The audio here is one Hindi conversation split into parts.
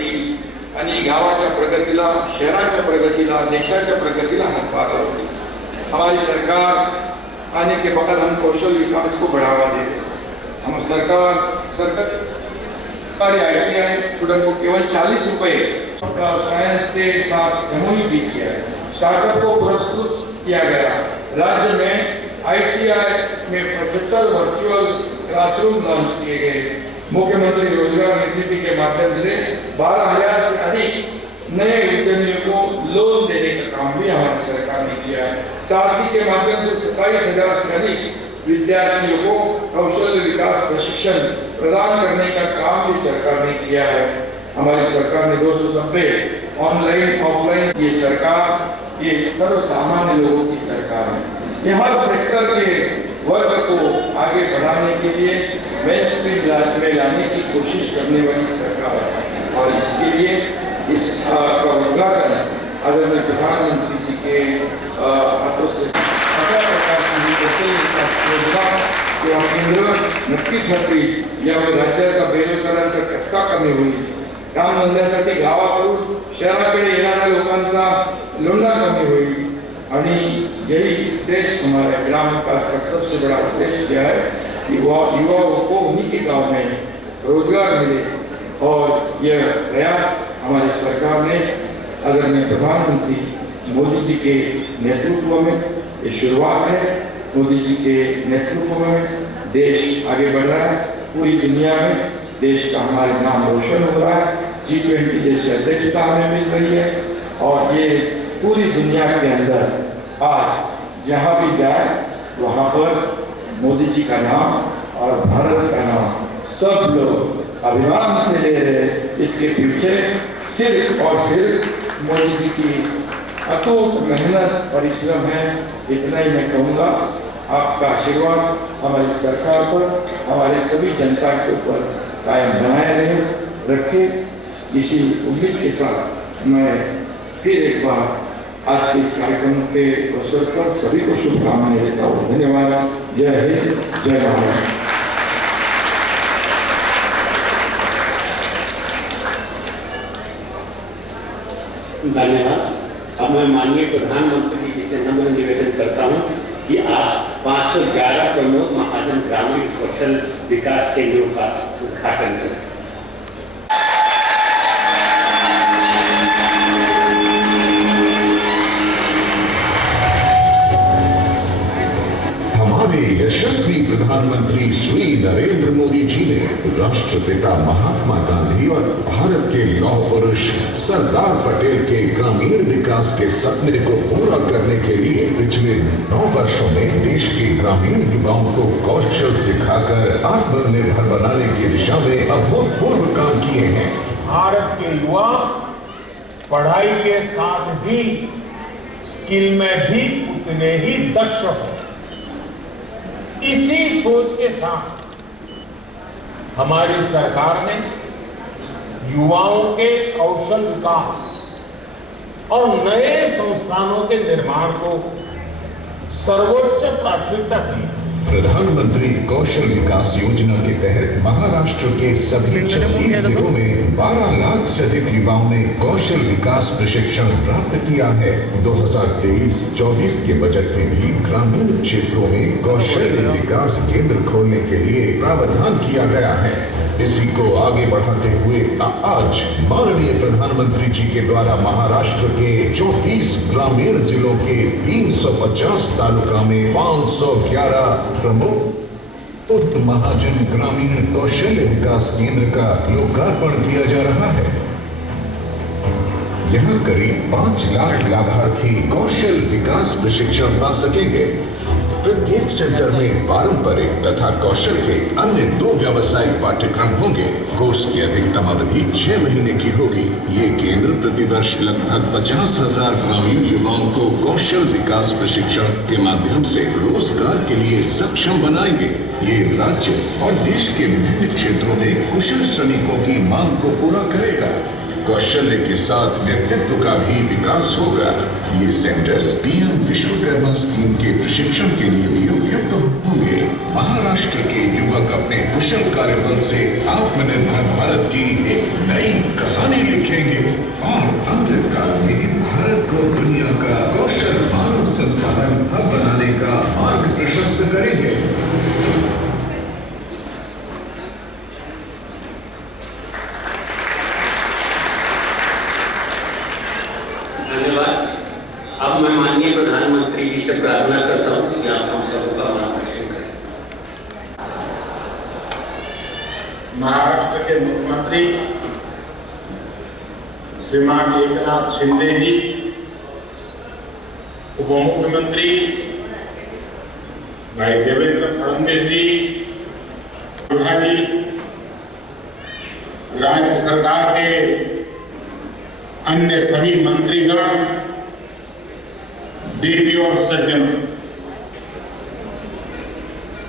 पडतील आणि गावाच्या प्रगतीला, शहराच्या प्रगतीला, देशाच्या प्रगतीला हातभार लावतील। हमारी सरकार आने के बाद हम कौशल विकास को बढ़ावा देते। हम सरकारी ITI स्टूडेंट को केवल 40 रुपए साइंस के साथ MOU भी किया है। स्टार्टअप को पुरस्कृत किया गया। राज्य में ITI में 75 वर्चुअल क्लासरूम लॉन्च किए गए। मुख्यमंत्री रोजगार निधि के माध्यम से 12,000 से अधिक नए उद्यमियों को लोन देने का काम भी हमारी सरकार ने किया है। सारथी के माध्यम से 27,000 से अधिक विद्यार्थियों को कौशल विकास प्रशिक्षण प्रदान करने का काम भी सरकार ने किया है। हमारी सरकार ने 290 ऑनलाइन ऑफलाइन, ये सरकार ये सर्वसामान्य लोगों की सरकार है। ये हर सेक्टर के वर्ग को आगे बढ़ाने के लिए मेन स्ट्रीम में लाने की कोशिश करने वाली सरकार है और इसके लिए इस का उद्घाटन आदरणीय प्रधानमंत्री जी के हाथों से अशा प्रकारची योजना किंवा केंद्र नक्कीच होतील। यामुळे राज्याचा बेरोजगारांचा फटका कमी होईल। काम धंद्यासाठी गावाकडून शहराकडे येणाऱ्या लोकांचा लोंढा कमी होईल आणि यही उद्देश्य हमारे ग्राम विकास का सबसे बड़ा उद्देश्य क्या है कि युवाओं को उन्हीं के गाँव में रोजगार मिले और यह प्रयास हमारी सरकार ने आदरणीय प्रधानमंत्री मोदी जी के नेतृत्व में ये शुरुआत है। मोदी जी के नेतृत्व में देश आगे बढ़ रहा है। पूरी दुनिया में देश का हमारे नाम रोशन हो रहा है। G20 जैसी अध्यक्षता हमें मिल रही है और ये पूरी दुनिया के अंदर आज जहाँ भी जाए वहाँ पर मोदी जी का नाम और भारत का नाम सब लोग अभिमान से ले रहे। इसके पीछे सिर्फ और सिर्फ मोदी जी की अटूट मेहनत परिश्रम है। इतना ही मैं कहूँगा। आपका आशीर्वाद हमारी सरकार पर, हमारे सभी जनता के ऊपर कायम बनाए रखे। इसी उम्मीद के साथ मैं फिर एक बार आज के इस कार्यक्रम के अवसर पर सभी को शुभकामनाएं देता हूँ। धन्यवाद। जय हिंद, जय भारत। धन्यवाद। अब मैं माननीय प्रधानमंत्री जी से नम्र निवेदन करता हूं कि आप 511 प्रमोद महाजन ग्रामीण कौशल विकास केंद्रों का उद्घाटन करें। यशस्वी प्रधानमंत्री श्री नरेंद्र मोदी जी ने राष्ट्रपिता महात्मा गांधी और भारत के लौह पुरुष सरदार पटेल के ग्रामीण विकास के सपने को पूरा करने के लिए पिछले 9 वर्षों में देश के ग्रामीण युवाओं को कौशल सिखाकर आत्मनिर्भर बनाने की दिशा में अभूतपूर्व काम किए हैं। भारत के युवा पढ़ाई के साथ ही स्किल में भी उतने ही दक्ष हो। इसी सोच के साथ हमारी सरकार ने युवाओं के कौशल विकास और नए संस्थानों के निर्माण को सर्वोच्च प्राथमिकता दी। प्रधानमंत्री कौशल विकास योजना के तहत महाराष्ट्र के सभी 36 जिलों में 12 लाख से अधिक युवाओं ने कौशल विकास प्रशिक्षण प्राप्त किया है। 2023-24 के बजट में भी ग्रामीण क्षेत्रों में कौशल विकास केंद्र खोलने के लिए प्रावधान किया गया है। इसी को आगे बढ़ाते हुए आज माननीय प्रधानमंत्री जी के द्वारा महाराष्ट्र के 34 ग्रामीण जिलों के 350 तालुका में 511 प्रमुख महाजन ग्रामीण कौशल विकास केंद्र का लोकार्पण किया जा रहा है। यहाँ करीब 5 लाख लाभार्थी कौशल विकास प्रशिक्षण पा सकेंगे। प्रत्येक सेंटर में पारंपरिक तथा कौशल के अन्य 2 व्यावसायिक पाठ्यक्रम होंगे। कोर्स की अधिकतम अवधि 6 महीने की होगी। ये केंद्र प्रतिवर्ष लगभग 50,000 ग्रामीण युवाओं को कौशल विकास प्रशिक्षण के माध्यम से रोजगार के लिए सक्षम बनाएंगे। ये राज्य और देश के विभिन्न क्षेत्रों में कुशल श्रमिकों की मांग को पूरा करेगा। कौशल्य के साथ व्यक्तित्व का भी विकास होगा। ये सेंटर्स पीएम विश्वकर्मा स्कीम के प्रशिक्षण के लिए भी उपयुक्त होंगे। महाराष्ट्र के युवक अपने कुशल कार्यबल से आत्मनिर्भर भारत की एक नई कहानी अब मैं माननीय प्रधानमंत्री जी से प्रार्थना करता हूं कि आप हम सबका मार्गदर्शन करें। महाराष्ट्र के मुख्यमंत्री श्रीमान एकनाथ शिंदे जी, उप मुख्यमंत्री भाई देवेंद्र फडणवीस जी, राज्य सरकार के अन्य सभी मंत्रीगण, देवी और सज्जनों,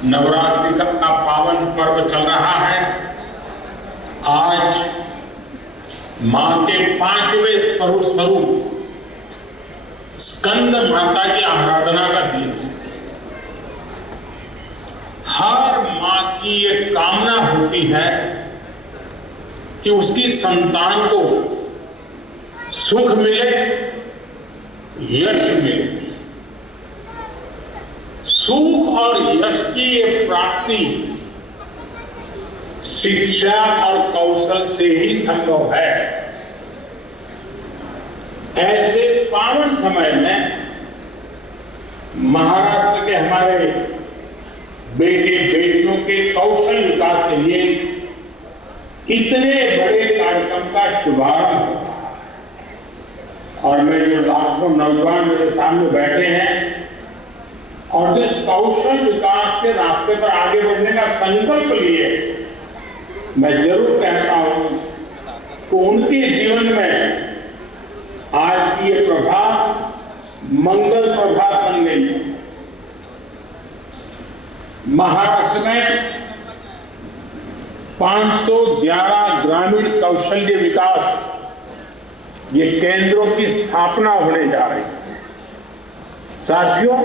नवरात्रि का पावन पर्व चल रहा है। आज मां के 5वें स्वरूप स्कंद माता की आराधना का दिन है। हर मां की ये कामना होती है कि उसकी संतान को सुख मिले, यश मिले। सुख और यश की ये प्राप्ति शिक्षा और कौशल से ही संभव है। ऐसे पावन समय में महाराष्ट्र के हमारे बेटे बेटियों के कौशल विकास के लिए इतने बड़े कार्यक्रम का शुभारंभ हो रहा है। और मैं जो लाखों नौजवान मेरे सामने बैठे हैं और जिस कौशल विकास के रास्ते पर आगे बढ़ने का संकल्प लिए, मैं जरूर कहता हूं कि उनके जीवन में आज की ये प्रभात मंगल प्रभात बन गई है। महाराष्ट्र में 511 ग्रामीण कौशल्य विकास ये केंद्रों की स्थापना होने जा रही है। साथियों,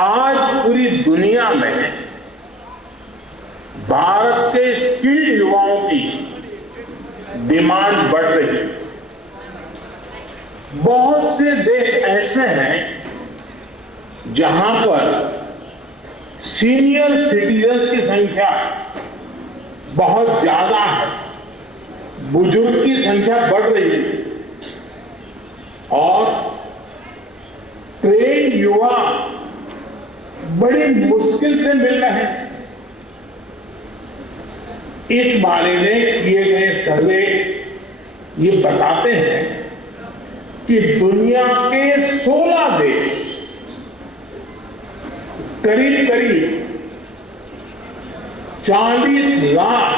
आज पूरी दुनिया में भारत के स्किल्ड युवाओं की डिमांड बढ़ रही है। बहुत से देश ऐसे हैं जहां पर सीनियर सिटीजन्स की संख्या बहुत ज्यादा है, बुजुर्ग की संख्या बढ़ रही है और ट्रेन युवा बड़ी मुश्किल से मिल रहे हैं। इस बारे में किए गए सर्वे ये बताते हैं कि दुनिया के 16 देश करीब करीब 40 लाख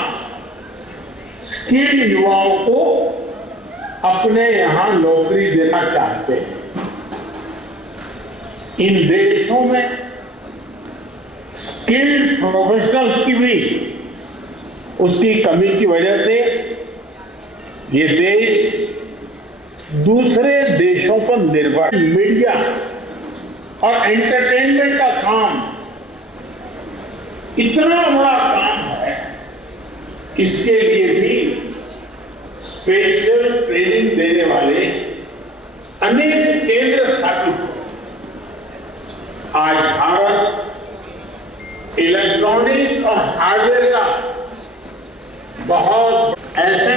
स्किल्ड युवाओं को अपने यहां नौकरी देना चाहते हैं। इन देशों में स्किल्ड प्रोफेशनल्स की भी उसकी कमी की वजह से ये देश दूसरे देशों पर निर्भर। मीडिया और एंटरटेनमेंट का काम इतना बड़ा काम है, इसके लिए भी स्पेशल ट्रेनिंग देने वाले अनेक केंद्र स्थापित हुए। आज भारत इलेक्ट्रॉनिक्स और हार्डवेयर का बहुत ऐसे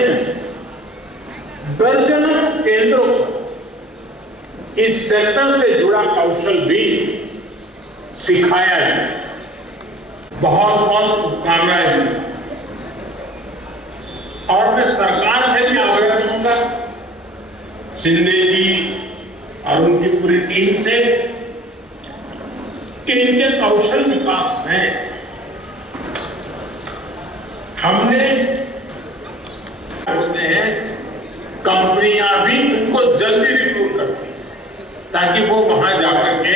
दर्जनों केंद्रों को इस सेक्टर से जुड़ा कौशल भी सिखाया है। बहुत बहुत शुभकामनाएं हैं और मैं सरकार से भी आग्रह करूंगा, शिंदे जी और उनकी पूरी टीम से, कि इनके कौशल विकास में हमने होते हैं, कंपनियां भी उनको जल्दी रिक्रूट करती हैं ताकि वो वहां जाकर के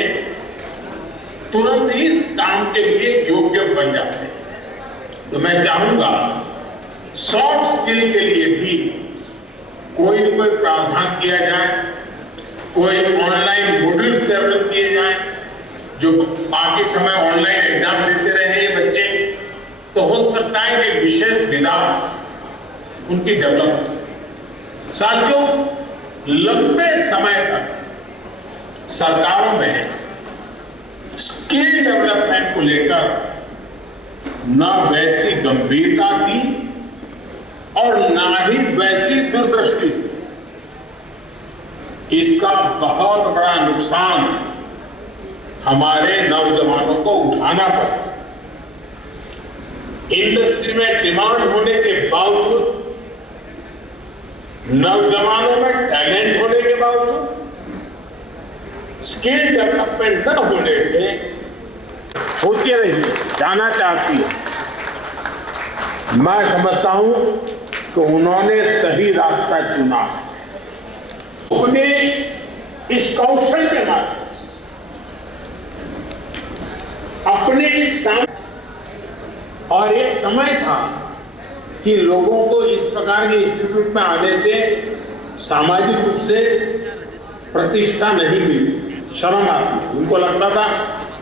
तुरंत ही इस काम के लिए योग्य बन जाते हैं। तो मैं चाहूंगा सॉफ्ट स्किल के लिए भी कोई न कोई प्रावधान किया जाए, कोई ऑनलाइन मॉड्यूल डेवलप किए जाए, जो बाकी समय ऑनलाइन एग्जाम देते रहे ये बच्चे, तो हो सकता है कि विशेष विधा उनकी डेवलप। साथियों, लंबे समय तक सरकारों में स्किल डेवलपमेंट को लेकर ना वैसी गंभीरता थी और ना ही वैसी दूरदृष्टि थी। इसका बहुत बड़ा नुकसान हमारे नौजवानों को उठाना पड़ा। इंडस्ट्री में डिमांड होने के बावजूद, नौजवानों में टैलेंट होने के बावजूद, स्किल डेवलपमेंट न होने से होती रही, जाना चाहती है। मैं समझता हूं कि उन्होंने सही रास्ता चुना। अपने इस कौशल के माध्यम से अपने इस और एक समय था कि लोगों को इस प्रकार के इंस्टीट्यूट में आने से सामाजिक रूप से प्रतिष्ठा नहीं मिलती थी, शर्म आती थी। उनको लगता था